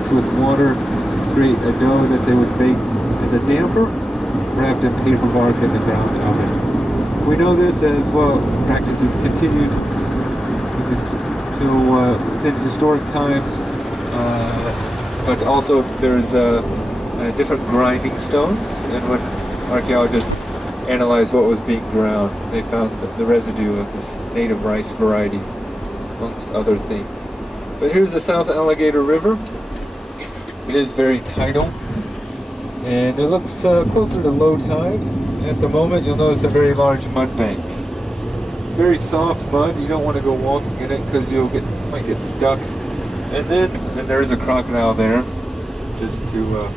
mix with water, create a dough that they would bake as a damper, wrapped in paper bark in the ground oven. We know this as well. Practices continued to within historic times, but also there's different grinding stones, and when archaeologists analyzed what was being ground, they found the residue of this native rice variety, amongst other things. But here's the South Alligator River. It is very tidal, and it looks closer to low tide. At the moment, you'll notice a very large mud bank. It's very soft mud. You don't want to go walking in it because might get stuck. And then there's a crocodile there, just to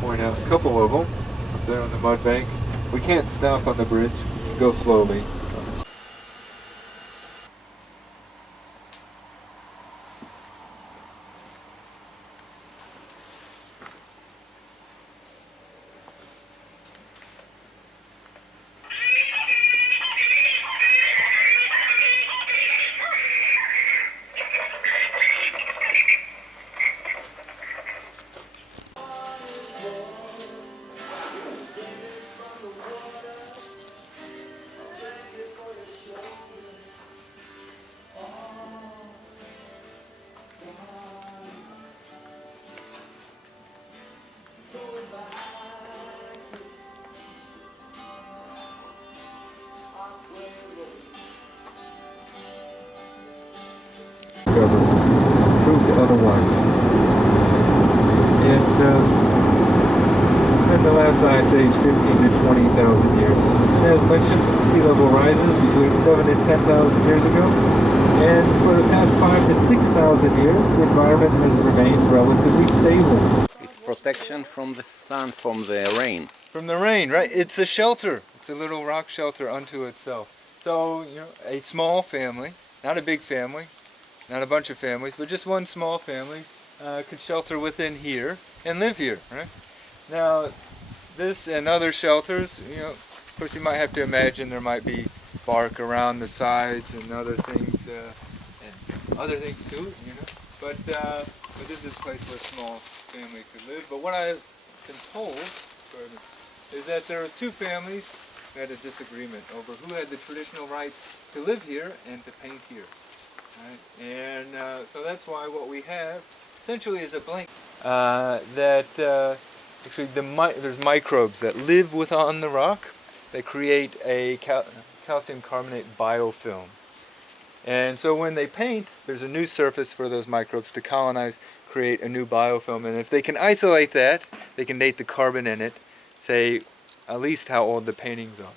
point out a couple of them up there on the mud bank. We can't stop on the bridge. We can go slowly. Proved otherwise. And in the last ice age, 15 to 20,000 years. And as mentioned, sea level rises between 7 and 10,000 years ago. And for the past 5 to 6,000 years, the environment has remained relatively stable. It's protection from the sun, from the rain. From the rain, right? It's a shelter. It's a little rock shelter unto itself. So, a small family, not a big family, not a bunch of families, but just one small family could shelter within here and live here, right? Now, this and other shelters, of course you might have to imagine there might be bark around the sides and other things too, But this is a place where a small family could live. But what I've been told is that there was two families who had a disagreement over who had the traditional right to live here and to paint here. Right? And so that's why what we have essentially is a blank actually there's microbes that live within the rock. They create a calcium carbonate biofilm. And so when they paint, there's a new surface for those microbes to colonize, create a new biofilm. And if they can isolate that, they can date the carbon in it, say at least how old the paintings are.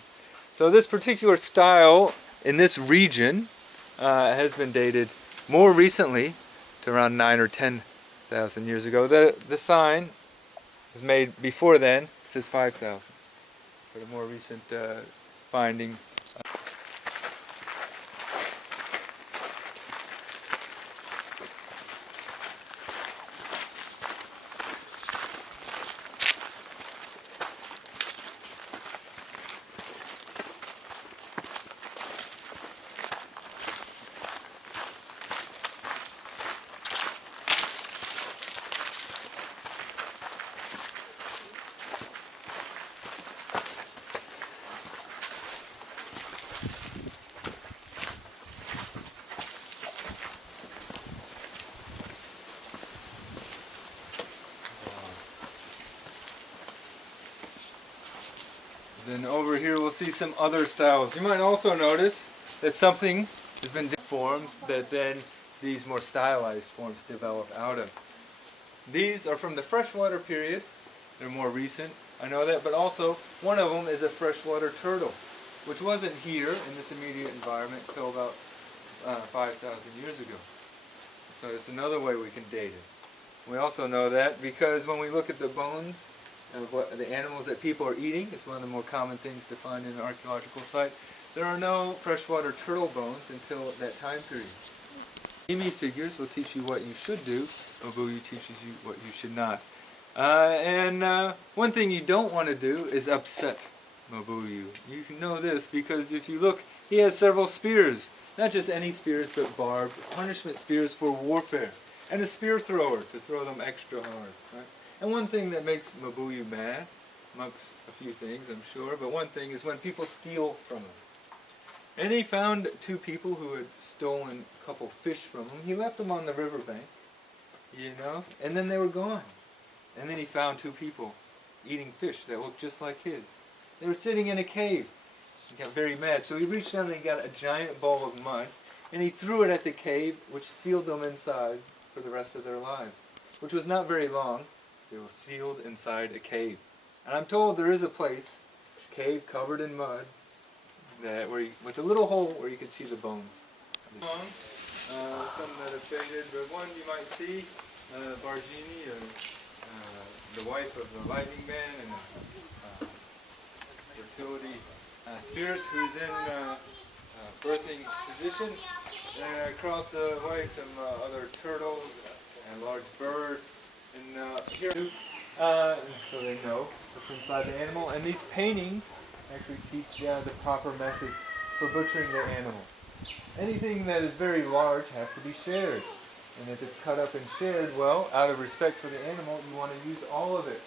So this particular style in this region has been dated more recently to around 9 or 10,000 years ago. The sign was made before then. It says 5,000. But a more recent finding. Then over here we'll see some other styles. You might also notice that something has been forms that then these more stylized forms develop out of. These are from the freshwater period. They're more recent, I know that, but also one of them is a freshwater turtle, which wasn't here in this immediate environment until about 5,000 years ago. So it's another way we can date it. We also know that because when we look at the bones of the animals that people are eating, it's one of the more common things to find in an archaeological site, there are no freshwater turtle bones until that time period. Amy figures will teach you what you should do, Obuyu teaches you what you should not. One thing you don't want to do is upset Mobuyu. You can know this because if you look, he has several spears. Not just any spears, but barbed punishment spears for warfare. and a spear thrower to throw them extra hard. Right? And one thing that makes Mabuyu mad, amongst a few things I'm sure, but one thing is when people steal from him. And he found two people who had stolen a couple fish from him. He left them on the riverbank, and then they were gone. And then he found two people eating fish that looked just like his. They were sitting in a cave. He got very mad, so he reached down and he got a giant ball of mud, and he threw it at the cave, which sealed them inside for the rest of their lives, which was not very long. They were sealed inside a cave. And I'm told there is a place, a cave covered in mud, with a little hole where you can see the bones. Some that have faded, but one you might see, Bargini, the wife of the lightning man and fertility spirit, who's in birthing position. And across the way, some other turtles and large bird. And here, so they know what's inside the animal. And these paintings actually teach the proper methods for butchering the animal. Anything that is very large has to be shared. And if it's cut up and shared, well, out of respect for the animal, you want to use all of it.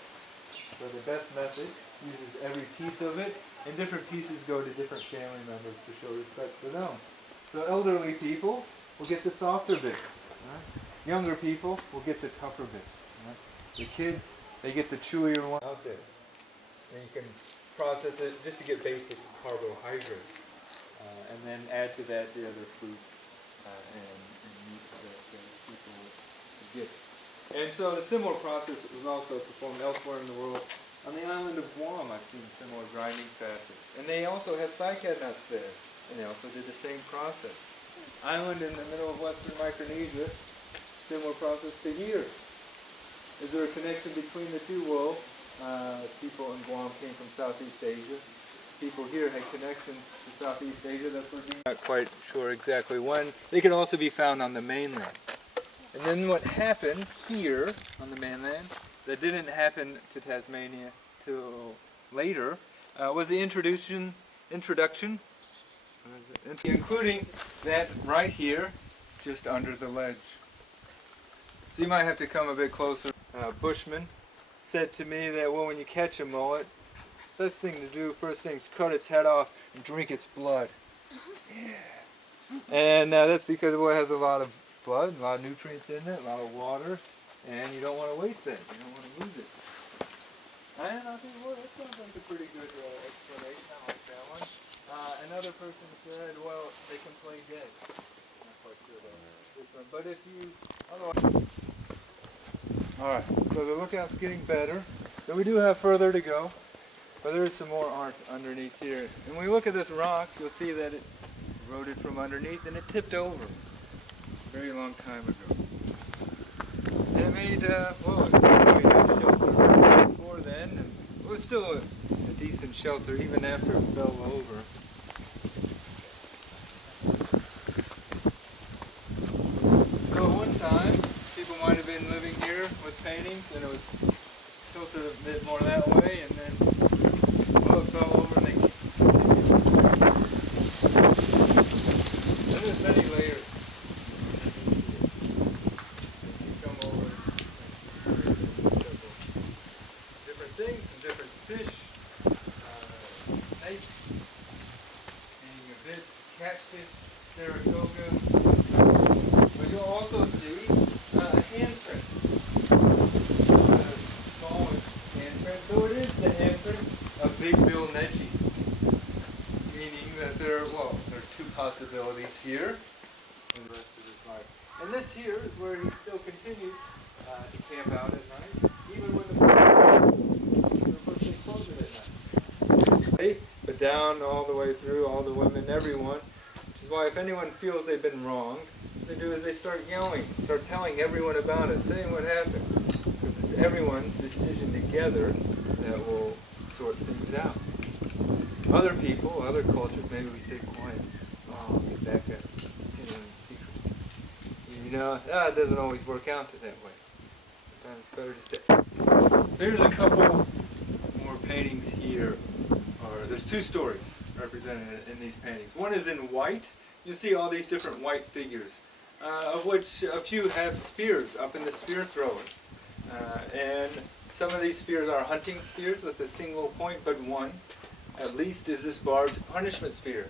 So the best method uses every piece of it, and different pieces go to different family members to show respect for them. So elderly people will get the softer bits. Right? Younger people will get the tougher bits. Right? The kids, they get the chewier one out there. And you can process it just to get basic carbohydrates. And then add to that the other fruits and meats that people get. And so a similar process was also performed elsewhere in the world. On the island of Guam, I've seen similar grinding facets. And they also had cycad nuts there. And they also did the same process. Island in the middle of Western Micronesia, similar process to here. Is there a connection between the two? Well, people in Guam came from Southeast Asia. People here had connections to Southeast Asia. That's what we're not quite sure exactly when. They could also be found on the mainland. And then what happened here on the mainland that didn't happen to Tasmania till later was the introduction, including that right here, just under the ledge. So you might have to come a bit closer. Bushman said to me that, well, when you catch a mullet, best thing to do, first thing, is cut its head off and drink its blood. Yeah. And that's because it has a lot of blood, a lot of nutrients in it, a lot of water, and you don't want to waste that. You don't want to lose it. And I think, well, that sounds like a pretty good explanation. I like that one. Another person said, well, they can play dead. I'm not quite sure about this one, but if you, otherwise. Alright, so the lookout's getting better. So we do have further to go. But there is some more art underneath here. And when we look at this rock, you'll see that it eroded from underneath and it tipped over a very long time ago. And it made, well, it made a shelter before then. And it was still a decent shelter even after it fell over. So at one time, people might have been living here with paintings and it was tilted a bit more that way, and then it fell over and they then there's many layers. You come over different things and different fish, snake, being a bit, catfish, Saratoga. But you'll also see a handprint. So it is the handprint of Big Bill Neji, meaning that there are two possibilities here in the rest of his life. And this here is where he still continued to camp out at night, even when the first they closed it at night. But down all the way through, all the women, everyone, which is why if anyone feels they've been wronged, what they do is they start yelling, start telling everyone about it, saying what happened. Because it's everyone's decision together that will sort things out. Other people, other cultures, maybe we stay quiet. Oh, I'll get back at in secret. It doesn't always work out that way. Sometimes it's better to stay. There's a couple more paintings here. There's two stories represented in these paintings. One is in white. You see all these different white figures. of which a few have spears up in the spear throwers. And some of these spears are hunting spears with a single point, but one, at least, is this barbed punishment spear.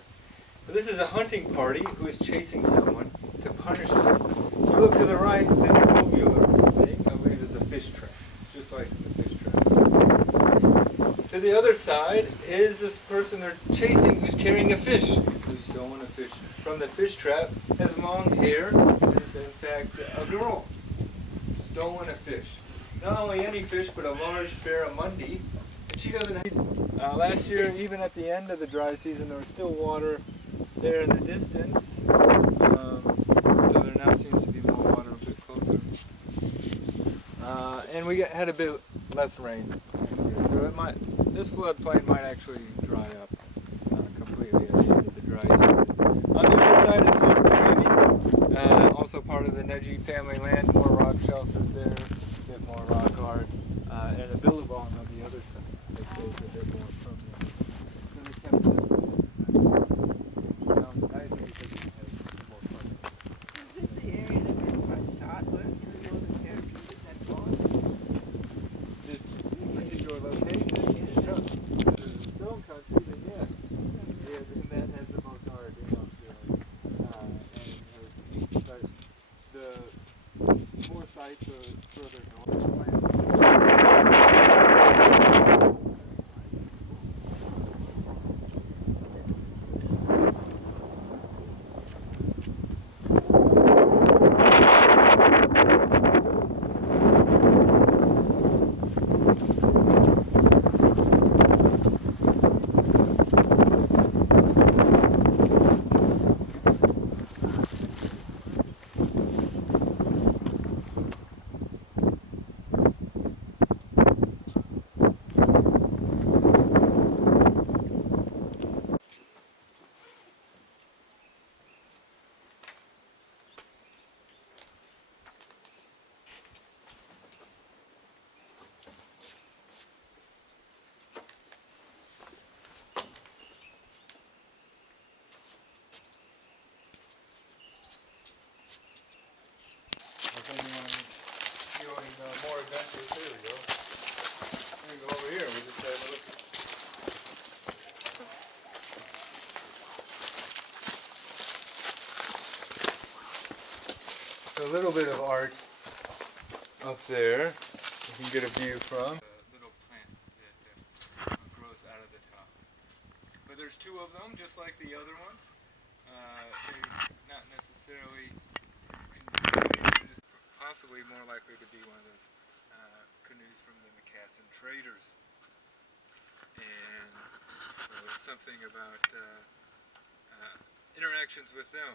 This is a hunting party who is chasing someone to punish them. If you look to the right, this globular thing, I believe, is a fish trap, just like the fish trap. To the other side is this person they're chasing who's carrying a fish, who's stolen a fish from the fish trap, has long hair, and is in fact a girl. Stolen a fish. Not only any fish, but a large barramundi, and she doesn't have... last year, even at the end of the dry season, there was still water there in the distance, so there now seems to be more water a bit closer. And we had a bit less rain here, so this floodplain might actually dry up completely at the end of the dry season. On the other side is called Gravy, also part of the Neji family land, more rock shelters there, a bit more rock art, and a billabong on the other side that goes a bit more from there. So they kept it nice because it has more fun. Is this the area that there's most artwork in the Northern Territory? Is that gone? This particular location, the stone country, then yes. Yeah, and that has the most art in Australia. But the more sites are further north. If anyone is feeling more adventurous, there we go. We can go over here. We just have a look. So a little bit of art up there. You can get a view from. A little plant that grows out of the top. But there's two of them, just like the other ones. They're not necessarily possibly more likely to be one of those canoes from the Macassan traders. And so it's something about interactions with them.